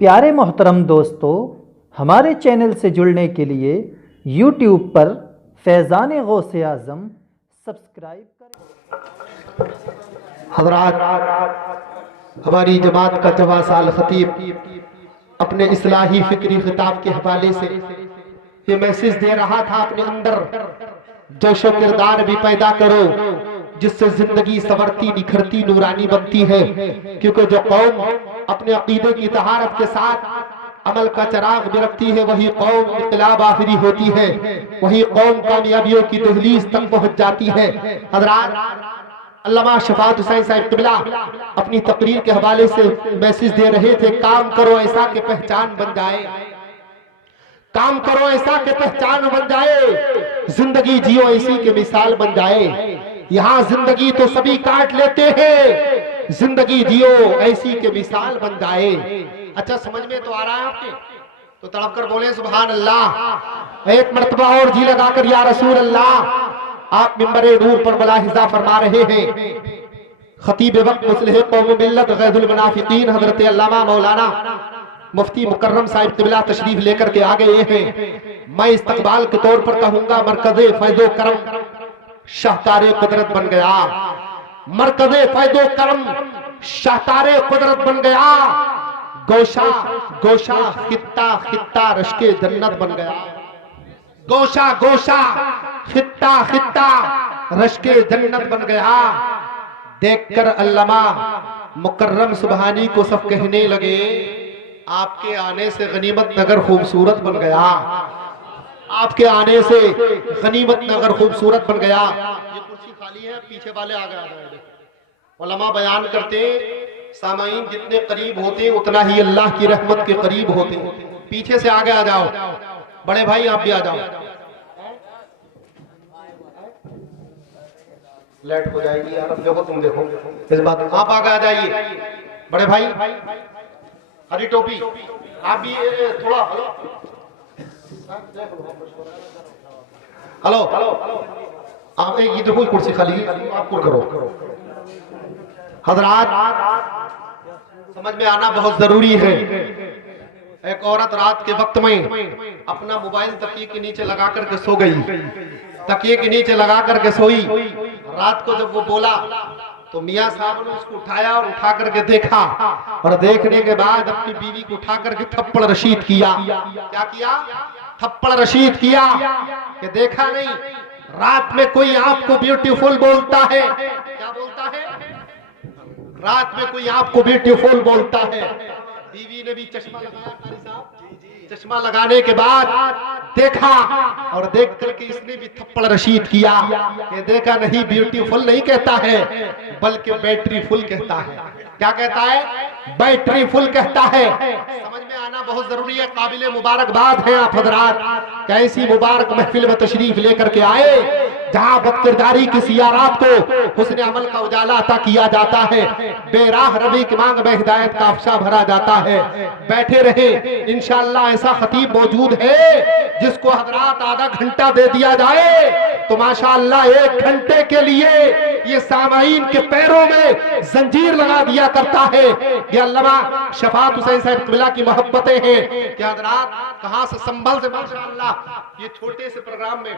प्यारे मोहतरम दोस्तों, हमारे चैनल से जुड़ने के लिए यूट्यूब पर फैज़ान गौसे आज़म सब्सक्राइब करें। हज़रात, हमारी जमात का 14 साल खतीब अपने इस्लाही फिक्री खिताब के हवाले से ये मैसेज दे रहा था, अपने अंदर जोशो किरदार भी पैदा करो जिससे जिंदगी संवरती, निखरती, नूरानी बनती है। क्योंकि जो कौम अपने अकीदे की तहारत के साथ अमल का चिराग भी रखती है, वही कौम इनकलाब आखिरी होती है, वही कौम कामयाबियों की दहलीज तक पहुंच जाती है। हज़रात, अल्लामा शफाअत हुसैन साहब क़िबला अपनी तकरीर के हवाले से मैसेज दे रहे थे, काम करो ऐसा कि पहचान बन जाए, काम करो ऐसा कि पहचान बन जाए, जिंदगी जियो ऐसी कि मिसाल बन जाए। यहाँ जिंदगी तो सभी काट लेते हैं, जिंदगी जियो ऐसी कि मिसाल बन जाए। अच्छा, समझ में तो आ रहा है आपके? तो तड़प कर बोले सुभान अल्लाह। एक मर्तबा और जी लगाकर या रसूल अल्लाह। आप मिंबरे नूर पर बला हिजा फरमा रहे हैं। खतीब वक्त मुस्लिह कौम मिल्लत गैजुल मुनाफिकीन हजरत अल्लामा मौलाना मुफ्ती मुकर्रम साहिब क़िबला तशरीफ लेकर के आ गए हैं। मैं इस्तकबाल के तौर पर कहूंगा, मरकज़े फैज़ो करम शाहकारे कुदरत बन गया, मरकज़े फैज़ो करम शाहकारे कुदरत बन गया, गोशा गोशा खित्ता खित्ता रश्के जन्नत बन गया, गोशा गोशा खित्ता खित्ता रश्के जन्नत बन गया। देखकर अल्लामा मुकर्रम सुबहानी को सब कहने लगे, आपके आने से गनीमत नगर खूबसूरत बन गया, आपके आने से गनीमत नगर खूबसूरत बन गया। ये कुर्सी खाली है, पीछे वाले आ गए। उलमा बयान करते, सामाईन जितने करीब होते उतना ही अल्लाह की रहमत के करीब होते। पीछे से आगे आ जाओ, बड़े भाई आप भी आ जाओ, लेट हो जाएगी यार। अब देखो, तुम देखो इस बात, आप आगे आ जाइए बड़े भाई। हरी टोपी आप भी थोड़ा हेलो आप, ये देखो कुर्सी खाली है, आपको करो। हजरात, समझ में आना बहुत जरूरी है। एक औरत रात के वक्त में अपना मोबाइल तकिए के नीचे लगा करके सो गई, तकिए के नीचे लगा करके सोई। रात को जब वो बोला तो मियां साहब ने उसको उठाया और उठा करके देखा, और देखने के बाद अपनी बीवी को उठा करके थप्पड़ रशीद किया। क्या किया? थप्पड़ रशीद किया कि देखा नहीं, रात में कोई आपको ब्यूटीफुल बोलता है। क्या बोलता है? रात में कोई आपको ब्यूटीफुल बोलता है। बीवी ने भी चश्मा लगाया, कारी साहब, चश्मा लगाने के बाद देखा, और देख करके इसने भी थप्पड़ रशीद किया कि देखा नहीं, ब्यूटीफुल नहीं कहता है बल्कि बैटरी फुल कहता है। क्या कहता है? बैटरी फुल कहता है। समझ में आना बहुत जरूरी है। काबिले मुबारकबाद है आप हजरात, कैसी मुबारक महफिल में तशरीफ लेकर के आए, जहां बदकिरदारी की सियारात को हुस्न अमल का उजाला अता किया जाता है, बेराह रवि की मांग में हिदायत का अफशा भरा जाता है। बैठे रहे, इंशाअल्लाह ऐसा खतीब मौजूद है जिसको हजरात आधा घंटा दे दिया जाए तो माशाअल्लाह 1 घंटे के लिए ये सामाईन के पैरों में जंजीर लगा दिया करता है। ये अल्लामा शफाअत हुसैन साहब क़िबला की मोहब्बतें हैं कि हजरात कहां से संभल से माशाअल्लाह ये छोटे से प्रोग्राम में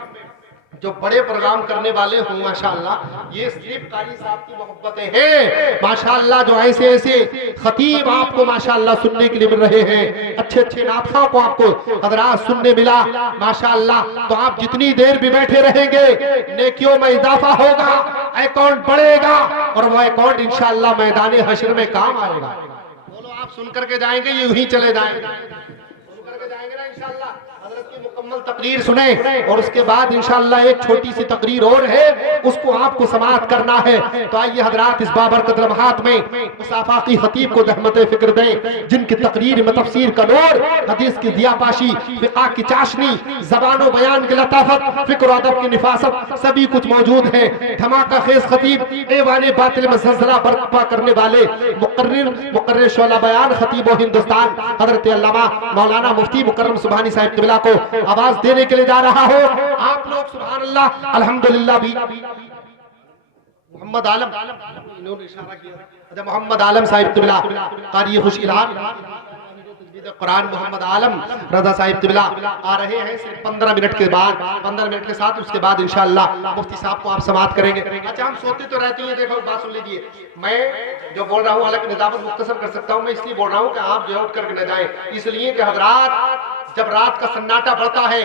जो बड़े प्रोग्राम करने वाले हों माशाअल्लाह, ये सिर्फ कारी साहब की मोहब्बतें हैं माशाअल्लाह, जो ऐसे ऐसे खतीब आपको माशाअल्लाह सुनने के लिए मिल रहे हैं, अच्छे अच्छे नाथों को आपको हजरात सुनने मिला माशाअल्लाह। तो आप जितनी देर भी बैठे रहेंगे नेकियों में इजाफा होगा, अकाउंट बढ़ेगा, और वो अकाउंट इंशाअल्लाह मैदान हश्र में काम आएगा। बोलो, आप सुन करके जाएंगे, यूं ही चले जाएंगे, सुन करके जाएंगे ना इंशाअल्लाह। हज़रत की मुकम्मल तकरीर सुने, और उसके बाद इंशाअल्लाह एक छोटी सी तकरीर और है, उसको आपको समाअत करना है। तो आइए हजरात, इस बाबरकत लम्हात में उस आफाकी खतीब को रहमत फिक्र दें जिनकी तकरीर में तफसीर का नूर, हदीस की दियापाशी, फिक़ह की चाशनी, ज़बान बयान की लताफत, फिक्र अदब की निफासत, सभी कुछ मौजूद है। धमाका खेज खतीब, ऐवाने बातिल में ज़लज़ला बर्पा करने वाले मुकर्रिर शोला बयान खतीब हिंदुस्तान हजरत अल्लामा मौलाना मुफ्ती मुकर्रम सुबहानी साहिब क़िबला को आवाज देने के लिए जा रहा हो। आप लोग सुभान अल्लाह अल्हम्दुलिल्लाह भी मोहम्मद आलम, इन्होंने इशारा किया, मोहम्मद आलम साहिब क़िबला कारी खुश इलान कुरान मोहम्मद आलम रजा साहिब तिबला आ रहे हैं सिर्फ 15 मिनट के बाद, 15 मिनट के साथ उसके बाद इंशाअल्लाह मुफ्ती साहब को आप समाप्त करेंगे। अच्छा, हम सोते तो रहती हैं, देखो बात सुन लीजिए, मैं जो बोल रहा हूँ हालांकि निजामत मुख्तसर कर सकता हूँ, मैं इसलिए बोल रहा हूँ कि आप जो उठ करके न जाए, इसलिए कि हजरात जब रात का सन्नाटा बढ़ता है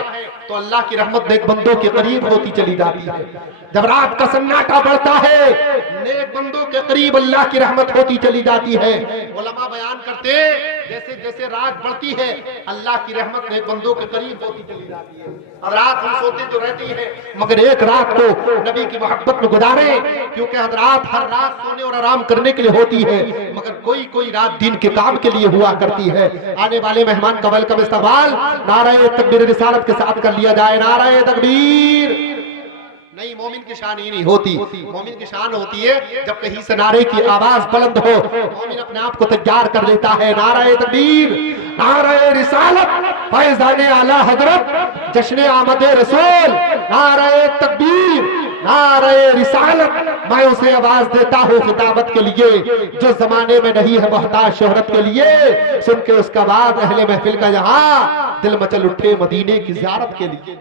तो अल्लाह की रहमत नेक बंदों के करीब होती चली जाती है। जब रात का सन्नाटा बढ़ता है नेक बंदों के करीब अल्लाह की रहमत होती चली जाती है। उलमा बयान करते जैसे जैसे रात बढ़ती है अल्लाह की रहमत नेक बंदों के करीब होती चली जाती है। अब रात हम सोते तो रहती है, मगर एक रात को नबी की मोहब्बत में गुजारे, क्योंकि रात हर रात सोने और आराम करने के लिए होती है, मगर कोई कोई रात दिन के काम के लिए हुआ करती है। आने वाले मेहमान का वेलकम इस्तकबाल नाराए तकबीर रिसालत के साथ कर लिया जाए। नाराए तकबीर। नहीं, मोमिन की शान ही नहीं होती, मोमिन की शान होती है जब कहीं से नारे की आवाज बुलंद हो, मोमिन अपने आप को तैयार कर लेता है। नाराए तकबीर, नाराए रिसालत, फैज़ाने आला हजरत, जश्न आमद रसूल, नाराए तकबीर, नाराए रिसालत। मैं उसे आवाज देता हूँ खिताबत के लिए जो जमाने में नहीं है मोहताज शोहरत के लिए। सुन के उसका बाद अहले महफिल का यहाँ दिल मचल उठे मदीने की ज़ियारत के लिए।